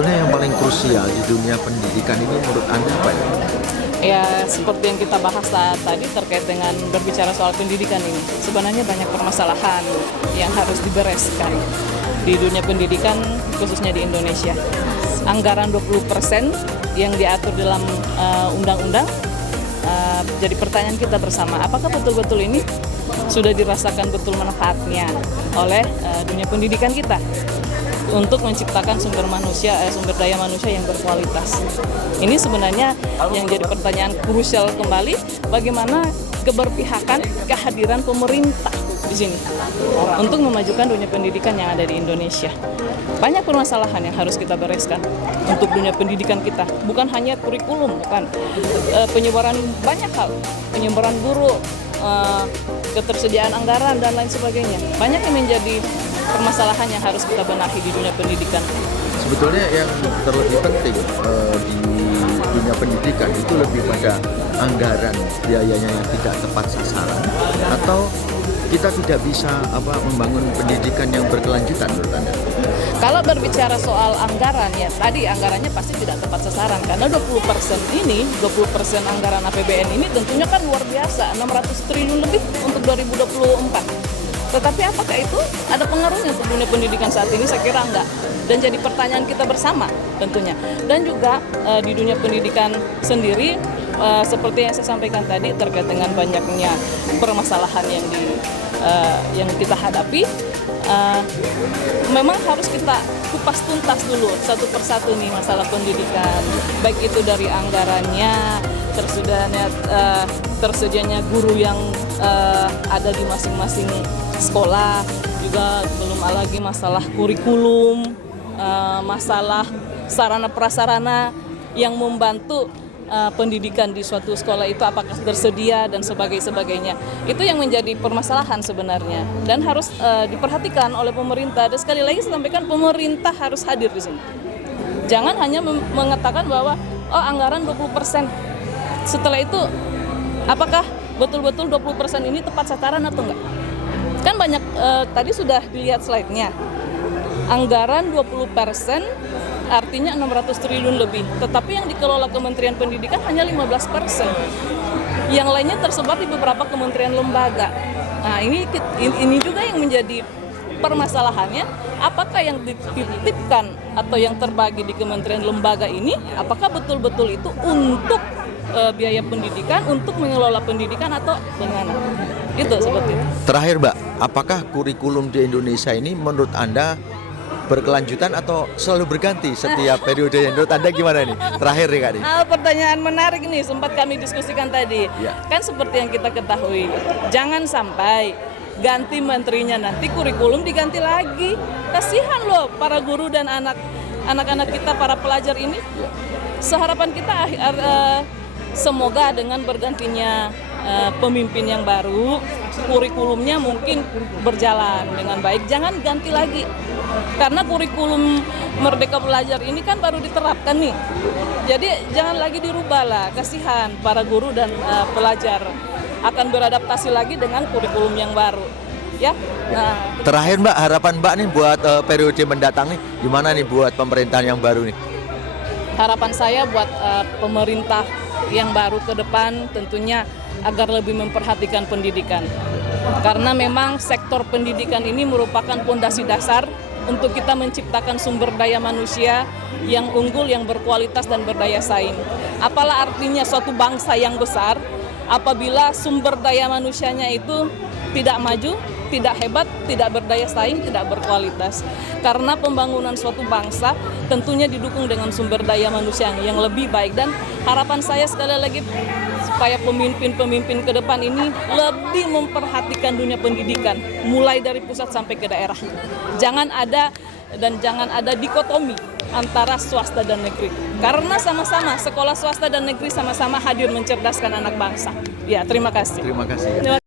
Sebetulnya yang paling krusial di dunia pendidikan ini menurut Anda apa ya? Ya, seperti yang kita bahas tadi terkait dengan berbicara soal pendidikan ini. Sebenarnya banyak permasalahan yang harus dibereskan di dunia pendidikan, khususnya di Indonesia. Anggaran 20% yang diatur dalam undang-undang, jadi pertanyaan kita bersama, apakah betul-betul ini sudah dirasakan betul manfaatnya oleh dunia pendidikan kita untuk menciptakan sumber daya manusia yang berkualitas. Ini sebenarnya yang jadi pertanyaan krusial kembali, bagaimana keberpihakan kehadiran pemerintah di sini untuk memajukan dunia pendidikan yang ada di Indonesia. Banyak permasalahan yang harus kita bereskan untuk dunia pendidikan kita, bukan hanya kurikulum, bukan penyebaran banyak hal, penyebaran guru, ketersediaan anggaran dan lain sebagainya. Banyak yang menjadi permasalahan yang harus kita benahi di dunia pendidikan. Sebetulnya yang terlebih penting di dunia pendidikan itu lebih pada anggaran biayanya yang tidak tepat sasaran, atau kita tidak bisa membangun pendidikan yang berkelanjutan menurut Anda? Kalau berbicara soal anggaran, ya tadi anggarannya pasti tidak tepat sasaran, karena 20% anggaran APBN ini tentunya kan luar biasa, 600 triliun lebih untuk 2024. Tetapi apakah itu ada pengaruhnya untuk dunia pendidikan saat ini? Saya kira enggak. Dan jadi pertanyaan kita bersama tentunya. Dan juga di dunia pendidikan sendiri, seperti yang saya sampaikan tadi terkait dengan banyaknya permasalahan yang kita hadapi, memang harus kita kupas tuntas dulu satu persatu nih masalah pendidikan, baik itu dari anggarannya, tersedianya guru yang ada di masing-masing sekolah, juga belum lagi masalah kurikulum, masalah sarana prasarana yang membantu pendidikan di suatu sekolah itu apakah tersedia dan sebagainya. Itu yang menjadi permasalahan sebenarnya dan harus diperhatikan oleh pemerintah. Dan sekali lagi saya sampaikan, pemerintah harus hadir di sini. Jangan hanya mengatakan bahwa anggaran 20%. Setelah itu apakah betul-betul 20% ini tepat sasaran atau enggak? Kan banyak, tadi sudah dilihat slide-nya. Anggaran 20% artinya 600 triliun lebih, tetapi yang dikelola Kementerian Pendidikan hanya 15%. Yang lainnya tersebar di beberapa kementerian lembaga. Nah, ini juga yang menjadi permasalahannya, apakah yang dititipkan atau yang terbagi di kementerian lembaga ini, apakah betul-betul itu untuk biaya pendidikan, untuk mengelola pendidikan atau bagaimana? Itu seperti itu. Terakhir Mbak, apakah kurikulum di Indonesia ini menurut Anda berkelanjutan atau selalu berganti setiap periode? Menurut Anda gimana nih? Terakhir nih Kak. Pertanyaan menarik nih, sempat kami diskusikan tadi. Ya. Kan seperti yang kita ketahui, jangan sampai ganti menterinya nanti kurikulum diganti lagi. Kasihan loh para guru dan anak-anak kita, para pelajar ini. Seharapan kita semoga dengan bergantinya pemimpin yang baru, kurikulumnya mungkin berjalan dengan baik. Jangan ganti lagi, karena kurikulum Merdeka Belajar ini kan baru diterapkan nih. Jadi jangan lagi dirubah lah, kasihan para guru dan pelajar akan beradaptasi lagi dengan kurikulum yang baru. Ya. Nah. Terakhir Mbak, harapan Mbak nih buat periode mendatang nih, gimana nih buat pemerintahan yang baru nih? Harapan saya buat pemerintah yang baru ke depan tentunya agar lebih memperhatikan pendidikan. Karena memang sektor pendidikan ini merupakan fondasi dasar untuk kita menciptakan sumber daya manusia yang unggul, yang berkualitas dan berdaya saing. Apalah artinya suatu bangsa yang besar apabila sumber daya manusianya itu tidak maju, tidak hebat, tidak berdaya saing, tidak berkualitas. Karena pembangunan suatu bangsa tentunya didukung dengan sumber daya manusia yang lebih baik. Dan harapan saya sekali lagi supaya pemimpin-pemimpin ke depan ini lebih memperhatikan dunia pendidikan, mulai dari pusat sampai ke daerah. Jangan ada dikotomi antara swasta dan negeri. Karena sama-sama sekolah swasta dan negeri sama-sama hadir mencerdaskan anak bangsa. Ya, terima kasih. Terima kasih.